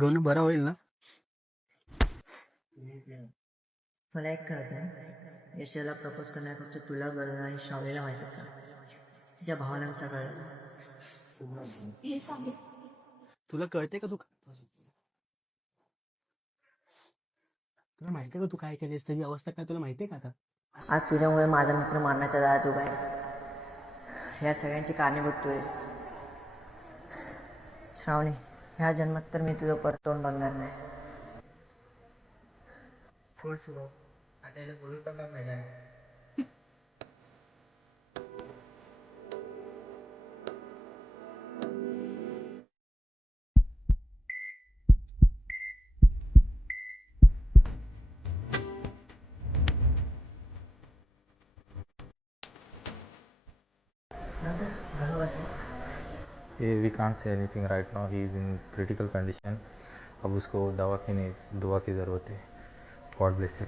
गणू बरा होईल ना? मला एक कळत नाही, यशाला प्रपोज करण्यापेक्षा तुला कळलं आणि श्रावणीला माहिती का? तिच्या भावाला कसं कळलं? तुला कळते का? तुला माहिती का तू काय केलीस? त्याची अवस्था काय तुला माहितीये का आता? आज तुझ्यामुळे माझा मित्र मारण्याच्या दारात उभा आहे. या सगळ्यांची कारणीभूत तू आहे. श्रावणी, ह्या जन्मात तर मी तुझं परत तोंड बघणार नाही. We can't say anything right now. He is in critical condition. अब उसको दवा की नहीं दुआ की ज़रूरत है. God bless you.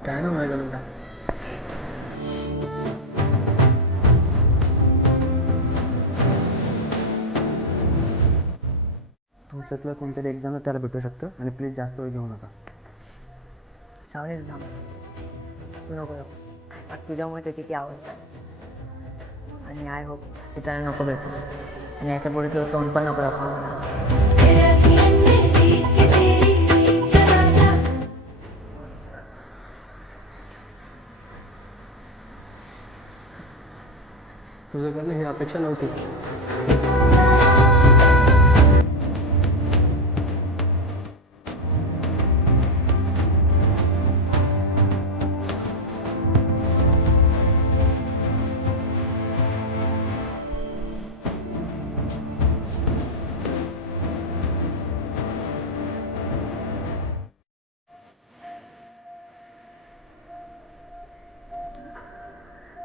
काय ना माझ्या गणूला? तुमच्यातलं कोणतरी एक जण त्याला भेटू शकतं आणि प्लीज जास्त वेळ घेऊ नका. श्रावणी थांब, तू नको नको. आज तुझ्यामुळे त्याची ती आवडत आणि आय होप तू त्याला नको भेटू आणि याच्या पुढे तुझं तोंड पण नको दाखवा मला. तुझ्याकडनं ही अपेक्षा नव्हती.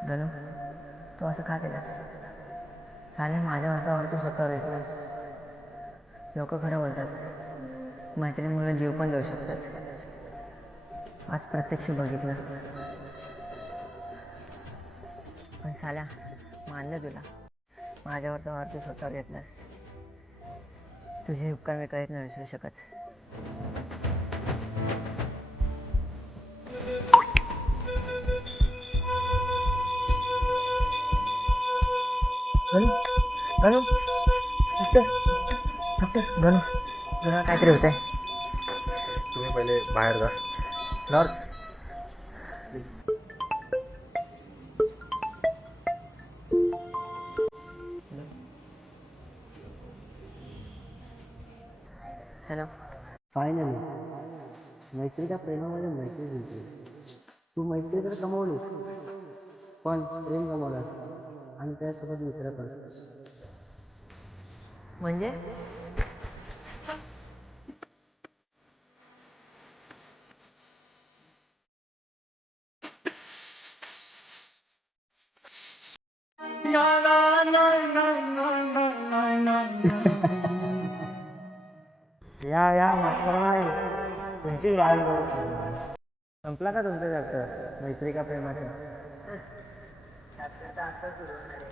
गणू, तू असं का केलं? चालेल, माझ्या वासावर तू स्वतःवर येतोस. लोक खरं बोलतात, मैत्रिणीमुळे जीव पण देऊ शकतात. आज प्रत्यक्ष बघितलं, पण साल्या मानलं तुला. माझ्यावरचा वार तू स्वतःवर घेतलास. तुझे उपकार मी कधीच नाही विसरू शकत. गणू, गणू, डॉक्टर, डॉक्टर, गणू, गणू काहीतरी होत आहे. तुम्ही पहिले बाहेर जा. Nurse, hello. फायनली मैत्रीच्या प्रेमामध्ये मैत्री जिंकली. तू मैत्री तर कमवलीस, पण प्रेम गमावलास आणि त्यासोबत मित्र पण. म्हणजे या संपला का तुमचं चॅप्टर मैत्री का प्रेमाचं? चॅप्टरचा आता सुरू होणार आहे.